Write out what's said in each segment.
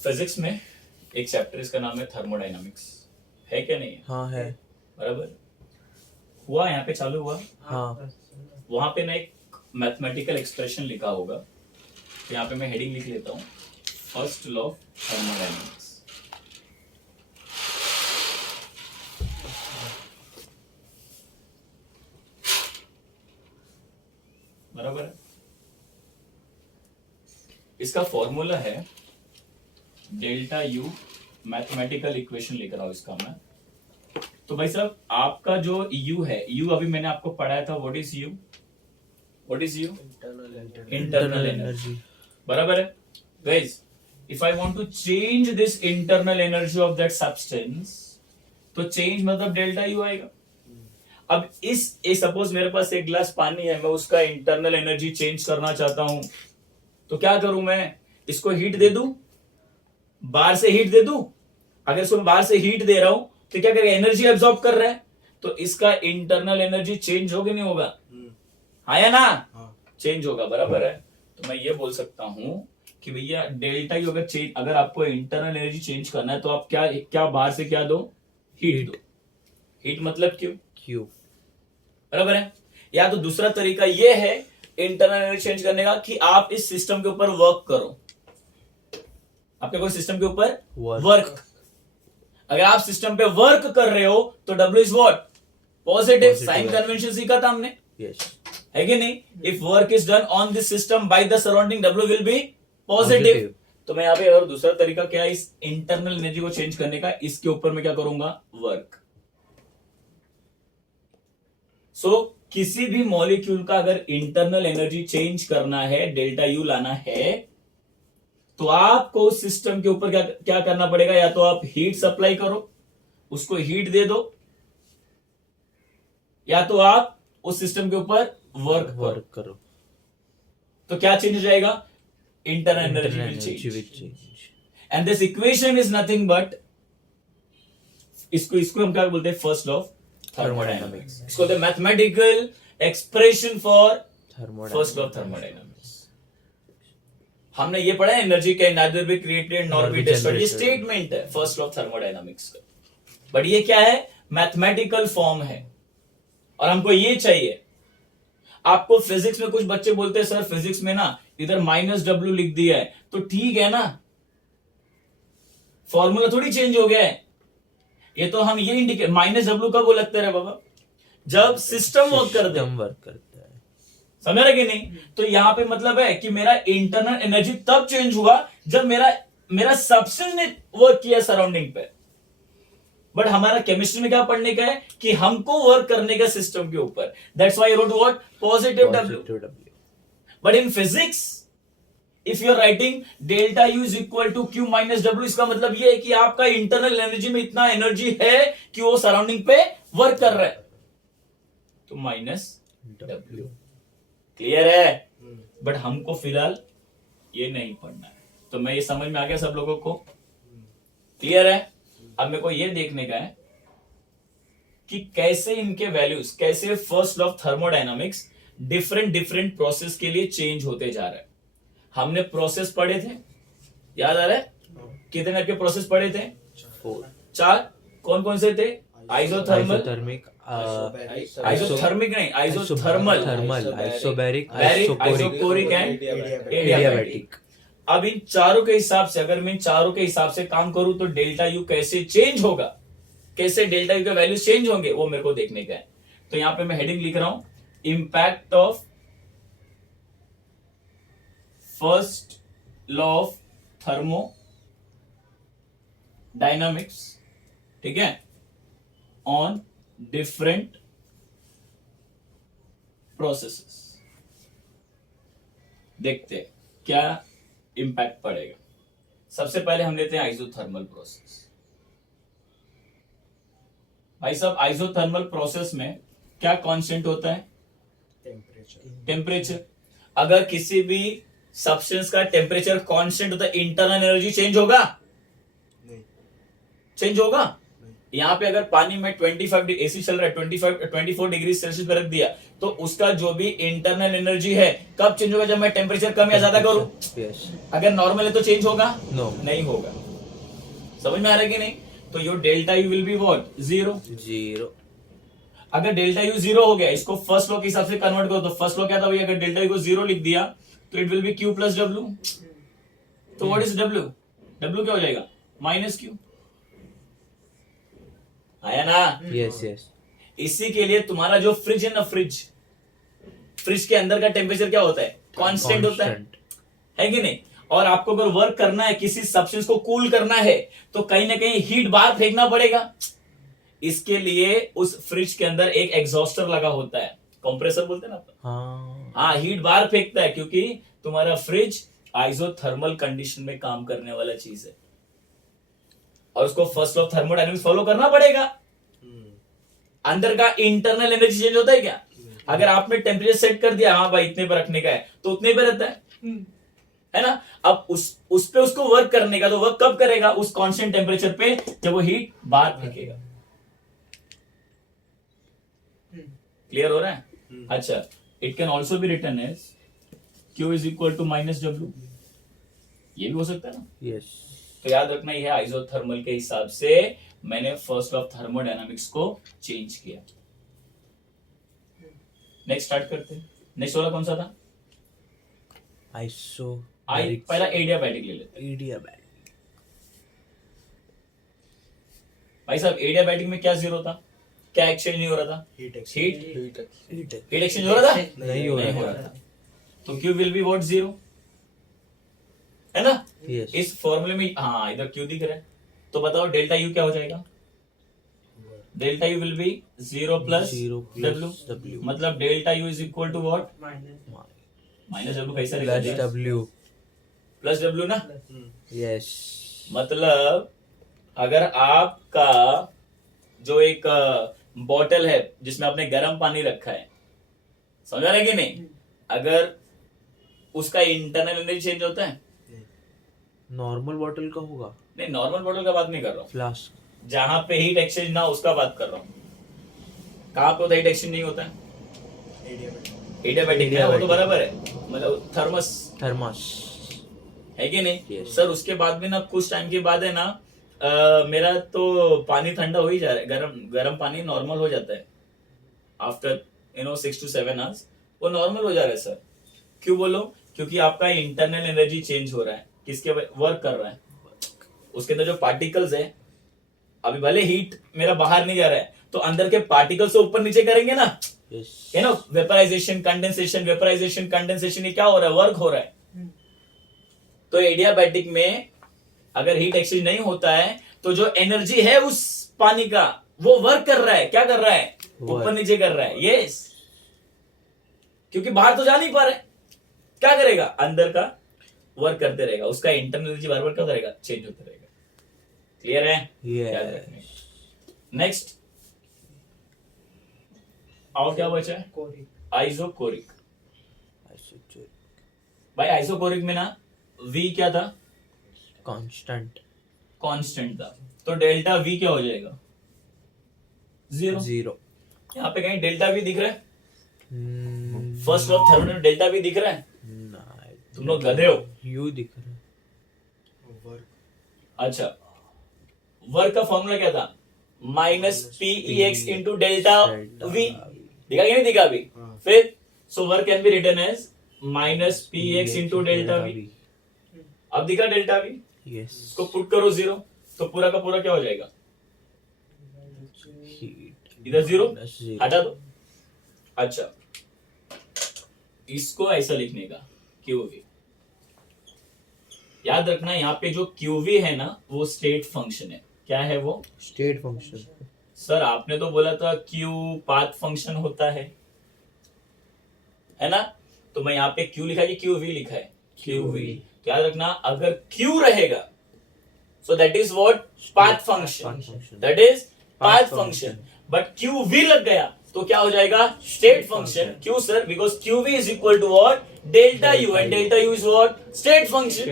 Physics में एक chapter इसका नाम है थर्मोडायनामिक्स, है क्या नहीं है? हाँ है। बराबर हुआ, यहाँ पे चालू हुआ। हाँ वहां पे ना एक मैथमेटिकल एक्सप्रेशन लिखा होगा, तो यहाँ पे मैं हेडिंग लिख लेता हूँ, फर्स्ट लॉ ऑफ थर्मोडायनामिक्स। बराबर है। इसका फॉर्मूला है डेल्टा यू, मैथमेटिकल इक्वेशन लिख रहा हूं इसका मैं। तो भाई साहब आपका जो u है, u अभी मैंने आपको पढ़ाया था, what is u? What is u? Internal energy. बराबर है guys. If I want to change this internal energy of that substance, तो चेंज मतलब डेल्टा u आएगा। अब सपोज मेरे पास एक गिलास पानी है, मैं उसका इंटरनल एनर्जी चेंज करना चाहता हूं, तो क्या करूं मैं? इसको हीट दे दूं, बाहर से हीट दे दूं। अगर इसको बाहर से हीट दे रहा हूं तो क्या करेगा? एनर्जी एब्जॉर्ब कर रहा है, तो इसका इंटरनल एनर्जी चेंज होगा नहीं होगा? हाँ या ना? चेंज होगा। बराबर है। तो मैं ये बोल सकता हूं कि भैया डेल्टा यू अगर चेंज, अगर आपको इंटरनल एनर्जी चेंज करना है तो आप क्या क्या बाहर से क्या दो? हीट दो। हीट मतलब क्यों? क्यू। बराबर है। या तो दूसरा तरीका ये है इंटरनल एनर्जी चेंज करने का कि आप इस सिस्टम के ऊपर वर्क करो। आपके कोई सिस्टम के ऊपर वर्क, अगर आप सिस्टम पे वर्क कर रहे हो तो W is what? Positive. Sign convention सीखा था हमने, यस है कि नहीं? If work is done on this system by the surrounding, W will be positive. तो मैं यहाँ पे और दूसरा तरीका क्या है इस इंटरनल एनर्जी को चेंज करने का, इसके ऊपर मैं क्या करूंगा? वर्क। सो किसी भी मॉलिक्यूल का अगर इंटरनल एनर्जी चेंज करना है, डेल्टा यू लाना है, तो आपको उस सिस्टम के ऊपर क्या क्या करना पड़ेगा? या तो आप हीट सप्लाई करो, उसको हीट दे दो, या तो आप उस सिस्टम के ऊपर वर्क करो। तो क्या चेंज हो जाएगा? Internal energy will change. And this equation is nothing but, इसको हम क्या बोलते हैं? First law of thermodynamics. इसको बोलते हैं mathematical expression for first law of thermodynamics. हमने ये पढ़ा है, energy can neither be created nor be destroyed. ये स्टेटमेंट है फर्स्ट लॉ ऑफ थर्मोडायनामिक्स का, बट ये क्या है? मैथमेटिकल फॉर्म है, और हमको ये चाहिए। आपको फिजिक्स में कुछ बच्चे बोलते हैं सर फिजिक्स में ना इधर -W लिख दिया है, तो ठीक है ना, फॉर्मूला थोड़ी चेंज हो गया है। ये तो हम ये इंडिकेट, -W कब वो लगता है बाबा? जब सिस्टम वर्क करता है। समझ रहे कि नहीं? तो यहां पे मतलब है कि मेरा इंटरनल एनर्जी तब चेंज हुआ जब मेरा सब्सटेंस ने वर्क किया सराउंडिंग पे। बट हमारा केमिस्ट्री में क्या पढ़ने का है कि हमको वर्क करने का सिस्टम के ऊपर। That's why I wrote what? Positive W। But in physics if you are writing delta U is equal to Q minus W, इसका मतलब ये है कि आपका इंटरनल एनर्जी में इतना एनर्जी है कि वो सराउंडिंग पे वर्क कर रहा है, तो -W। क्लियर है? बट हमको फिलहाल ये नहीं पढ़ना है। तो मैं ये समझ में आ गया सब लोगों को? क्लियर है? अब मेरे को ये देखने का है कि कैसे इनके वैल्यूज, कैसे first law of thermodynamics different process के लिए चेंज होते जा रहा है। हमने प्रोसेस पढ़े थे, याद आ रहा है? कितने टाइप के प्रोसेस पढ़े थे? 4। कौन कौन से थे? आइसोथर्मिक, आइसोथर्मिक नहीं, isothermal, isobaric, isochoric and adiabatic. अब इन चारों के हिसाब से, अगर मैं इन चारों के हिसाब से काम करूं तो डेल्टा यू कैसे चेंज होगा, कैसे डेल्टा यू के वैल्यू चेंज होंगे, वो मेरे को देखने का है। तो यहां पे मैं हेडिंग लिख रहा हूं, impact of first law of thermodynamics, ठीक है, ऑन डिफरेंट प्रोसेसेस। देखते हैं क्या इंपैक्ट पड़ेगा। सबसे पहले हम लेते हैं आइसोथर्मल प्रोसेस। भाई साहब आइसोथर्मल प्रोसेस में क्या कांस्टेंट होता है? टेम्परेचर। अगर किसी भी सब्सटेंस का टेम्परेचर कांस्टेंट होता है, इंटरनल एनर्जी चेंज होगा? नहीं। चेंज होगा? नहीं। यहाँ पे अगर पानी में 25 एसी चल रहा है, 24 डिग्री सेल्सियस पे रख दिया, तो उसका जो भी इंटरनल एनर्जी है कब चेंज होगा, जब मैं टेम्परेचर कम या ज्यादा करूं। अगर नॉर्मल है तो चेंज होगा, नहीं होगा। समझ में आ रहा है कि नहीं? तो your delta U will be what, 0। अगर डेल्टा यू 0 हो गया, इसको फर्स्ट लॉ के हिसाब से कन्वर्ट करो, तो फर्स्ट लॉ क्या था भाई, अगर डेल्टा यू को 0 लिख दिया तो it will be Q plus W. तो व्हाट इज डब्ल्यू, डब्ल्यू क्या हो जाएगा, माइनस क्यू। आया ना? Yes yes. इसी के लिए तुम्हारा जो फ्रिज है ना, फ्रिज के अंदर का टेम्परेचर क्या होता है, कांस्टेंट होता है कि नहीं? और आपको अगर वर्क करना है, किसी सब्सटेंस को कूल करना है, तो कहीं ना कहीं हीट बाहर फेंकना पड़ेगा। इसके लिए उस फ्रिज के अंदर एक एग्जॉस्टर लगा होता है, कंप्रेसर बोलते हैं ना। हाँ, हीट बाहर फेंकता है, क्योंकि तुम्हारा फ्रिज आइसोथर्मल कंडीशन में काम करने वाला चीज है, और उसको first law of thermodynamics follow करना पड़ेगा। अंदर का इंटरनल एनर्जी चेंज होता है क्या? अगर आपने टेम्परेचर सेट कर दिया, हाँ भाई इतने पर रखने का है, तो उतने पे रहता है ना। अब उस पे उसको वर्क करने का, तो वर्क कब करेगा, उस कांस्टेंट टेम्परेचर पे, जब वो हीट बाहर फेंकेगा। क्लियर हो रहा है? अच्छा, it can also be written as Q is equal to minus W, ये भी हो सकता है ना। यस। तो याद रखना, ये आइसोथर्मल के हिसाब से मैंने फर्स्ट लॉ ऑफ थर्मोडायनामिक्स को चेंज किया। नेक्स्ट स्टार्ट करते हैं। नेक्स्ट वाला कौन सा था? पहला एडियाबैटिक ले लेते हैं। एडियाबैटिक। भाई साहब, एडियाबैटिक में क्या जीरो था, क्या एक्सचेंज नहीं हो रहा था? हीट एक्सचेंज हो रहा था? नहीं हो रहा था। तो Q विल बी व्हाट, 0, है ना? Yes. इस फॉर्मूले में, हाँ इधर Q दिख रहा है, तो बताओ डेल्टा U क्या हो जाएगा? Delta U will be 0 plus W, मतलब delta U is equal to what, minus W। कैसा लिखा? प्लस W ना। यस। मतलब अगर आपका जो एक बॉटल है जिसमें आपने गर्म पानी रखा है, समझ रहे कि नहीं? अगर उसका इंटरनल एनर्जी चेंज होता है, नॉर्मल बॉटल का होगा। नहीं, नॉर्मल बॉटल का बात नहीं कर रहा हूँ, फ्लास्क जहां पे हीट एक्सचेंज ना उसका बात कर रहा हूँ। कहाँ पे होता है हीट एक्सचेंज नहीं होता है? एडियाबैटिक है, वो तो बराबर है, मतलब थर्मस है कि नहीं? Yes. सर उसके बाद भी ना, कुछ टाइम के बाद है ना, मेरा तो पानी ठंडा हो ही जा रहा है, गरम पानी नॉर्मल हो जाता है आफ्टर 6 to 7 आवर्स, वो नॉर्मल हो जा रहा है सर। क्यों बोलो? क्योंकि आपका इंटरनल एनर्जी चेंज हो रहा है, किसके वर्क कर रहा है, उसके अंदर जो पार्टिकल्स है, अभी भले हीट मेरा बाहर नहीं जा रहा है, तो अंदर के पार्टिकल्स को ऊपर नीचे करेंगे ना, है ना? वेपराइजेशन कंडेंसेशन, ये क्या हो रहा है, वर्क हो रहा है। तो एडियाबैटिक में अगर हीट एक्सचेंज नहीं होता है, तो जो एनर्जी है उस पानी का, वो वर्क कर रहा है, क्या कर रहा है, ऊपर नीचे कर रहा है। यस, क्योंकि बाहर तो जा नहीं पा रहा है, क्या करेगा, अंदर का वर्क करते रहेगा, उसका इंटरनल एनर्जी बार बार क्या रहेगा, चेंज होता रहेगा। क्लियर है? नेक्स्ट और क्या बचा है? आइसोकोरिक। भाई आइसोकोरिक में ना V क्या था, कांस्टेंट था, तो डेल्टा V क्या हो जाएगा, 0। यहाँ पे कहीं डेल्टा V दिख रहा है? फर्स्ट लॉ ऑफ थर्मोडायनामिक्स में डेल्टा V दिख रहा है? तुम लोग गधे हो। U दिख रहा है। अच्छा, वर्क का फॉर्मूला क्या था, -PEX इंटू डेल्टा V। दिखा कि नहीं दिखा अभी? फिर so work can be written as -PEX into delta V। अब दिखा डेल्टा V? यस। इसको पुट करो 0, तो पूरा का पूरा क्या हो जाएगा, इधर 0 हटा दो। अच्छा, इसको ऐसा लिखने का QV, याद रखना यहाँ पे जो QV है ना, वो स्टेट फंक्शन है। क्या है वो? State function. सर आपने तो बोला था Q पाथ फंक्शन होता है ना? तो मैं यहाँ पे Q लिखा है कि QV लिखा है? QV। तो याद रखना, अगर Q रहेगा, so that is what path function, that is path function, but QV लग गया तो क्या हो जाएगा, स्टेट फंक्शन। क्यों sir? Because QV is equal to what, delta U, and delta U is what, state function.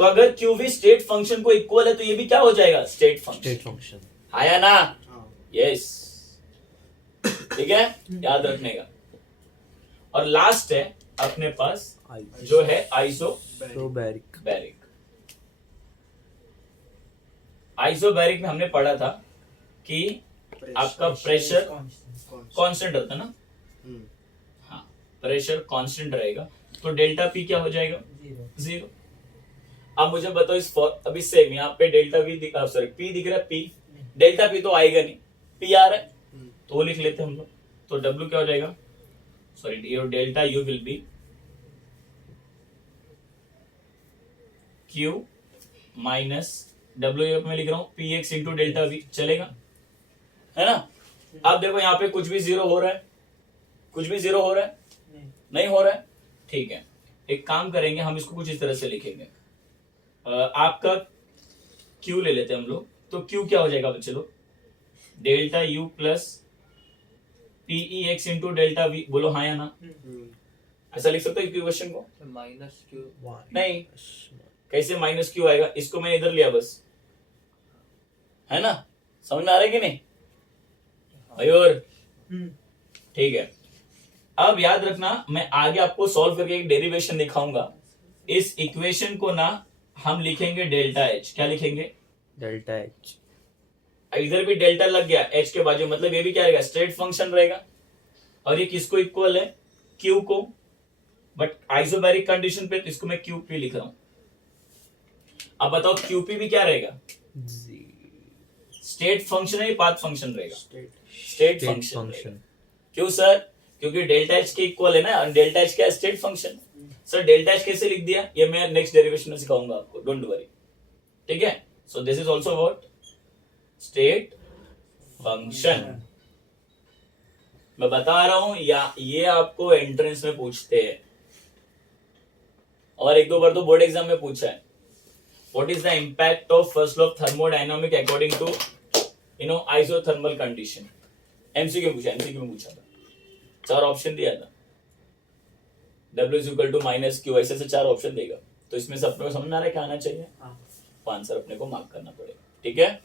तो अगर QV स्टेट फंक्शन को इक्वल है तो ये भी क्या हो जाएगा, स्टेट फंक्शन। State function. आया ना? हाँ। यस, ठीक है, याद रखने का। और लास्ट है अपने पास जो है आइसोबैरिक। आइसोबैरिक में हमने पढ़ा था कि आपका प्रेशर कांस्टेंट रहता है ना, हाँ, प्रेशर कांस्टेंट रहेगा तो डेल्टा पी क्या हो जाएगा, 0। अब मुझे बताओ इस अभी सेम यहाँ पे डेल्टा वी सॉरी पी दिख रहा है, पी डेल्टा पी तो आएगा नहीं, पी आ रहा है तो वो लिख लेते हैं हम लोग। तो डब्ल्यू क्या हो जाएगा, sorry your delta U will be Q minus W में लिख रहा हूं P x into delta we, चलेगा, है ना। अब देखो यहाँ पे कुछ भी 0 हो रहा है, कुछ भी 0 हो रहा है, नहीं हो रहा है, ठीक है। एक काम करेंगे हम इसको कुछ इस तरह से लिखेंगे, आपका Q ले लेते हैं हम लोग, तो Q क्या हो जाएगा बच्चे लोग, delta U plus PE x into delta we, बोलो हाँ या ना, ऐसा लिख सकते हो इक्वेशन को, माइनस क्यू नहीं कैसे माइनस क्यू आएगा, इसको मैंने इधर लिया बस, है ना, समझ में आ रहा है कि नहीं मयूर, ठीक है। अब याद रखना मैं आगे आपको सॉल्व करके एक डेरिवेशन दिखाऊंगा, इस इक्वेशन को ना हम लिखेंगे डेल्टा एच, क्या लिखेंगे, डेल्टा एच। इधर भी डेल्टा लग गया एच के बाजू, मतलब ये भी क्या रहेगा, स्ट्रेट फंक्शन रहेगा, और ये किसको इक्वल है, क्यू को, बट आइसोबैरिक कंडीशन पे तो इसको मैं क्यूपी लिख रहा हूं। अब बताओ क्यूपी भी क्या रहेगा, स्टेट फंक्शन है, पाथ फंक्शन रहेगा, स्टेट फंक्शन। क्यों सर, क्योंकि डेल्टा एच के इक्वल है ना, डेल्टा एच क्या है, state function. Sir delta H कैसे लिख दिया, ये मैं नेक्स्ट डेरिवेशन में सिखाऊंगा आपको, डोंट वरी, ठीक है। So this is also what, state function. मैं बता रहा हूं या ये आपको एंट्रेंस में पूछते हैं, और एक दो बार तो बोर्ड एग्जाम में पूछा है, what is the impact of first law of thermodynamic according to isothermal condition, MCQ में पूछा था, 4 ऑप्शन दिया था, W is equal to minus Q, ऐसे 4 ऑप्शन देगा, तो इसमें से अपने को समझ में आ रहा है क्या आना चाहिए, आंसर अपने को मार्क करना पड़ेगा, ठीक है।